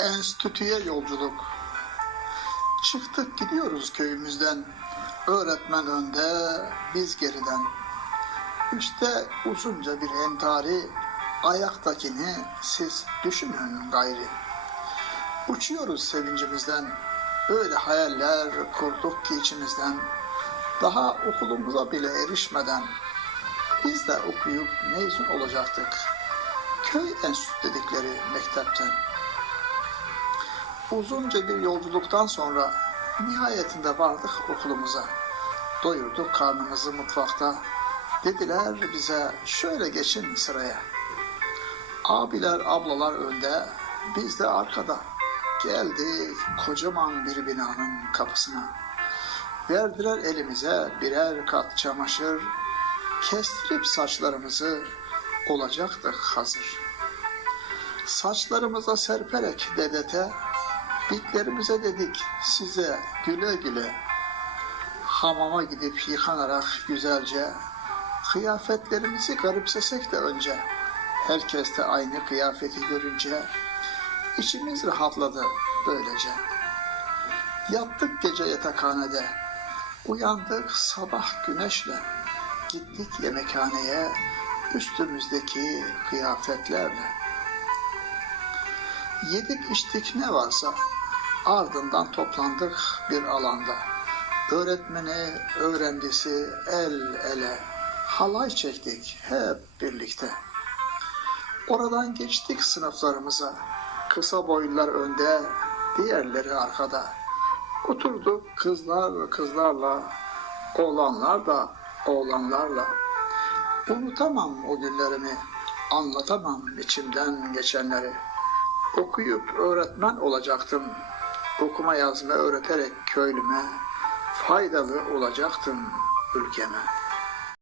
Enstitüye yolculuk. Çıktık gidiyoruz köyümüzden. Öğretmen önde, biz geriden. Üste uzunca bir entari, ayaktakini siz düşünün gayri. Uçuyoruz sevincimizden, öyle hayaller kurduk ki içimizden. Daha okulumuza bile erişmeden biz de okuyup mezun olacaktık. Köy enstitü dedikleri mektepten. Uzunca bir yolculuktan sonra nihayetinde vardık okulumuza. Doyurduk karnımızı mutfakta. Dediler bize şöyle geçin sıraya. Abiler ablalar önde, biz de arkada. Geldik kocaman bir binanın kapısına. Verdiler elimize birer kat çamaşır. Kestirip saçlarımızı olacaktık hazır. Saçlarımıza serperek dedete, bitlerimize dedik size güle güle. Hamama gidip yıkanarak güzelce, kıyafetlerimizi garipsesek de önce, herkes de aynı kıyafeti görünce, içimiz rahatladı böylece. Yattık gece yatakhanede, uyandık sabah güneşle, gittik yemekhaneye, üstümüzdeki kıyafetlerle. Yedik içtik ne varsa ardından toplandık bir alanda. Öğretmeni, öğrencisi el ele halay çektik hep birlikte. Oradan geçtik sınıflarımıza. Kısa boylular önde, diğerleri arkada. Oturduk kızlar kızlarla, oğlanlar da oğlanlarla. Unutamam o günlerimi, anlatamam içimden geçenleri. Okuyup öğretmen olacaktım. Okuma yazma öğreterek köylüme faydalı olacaktım ülkeme.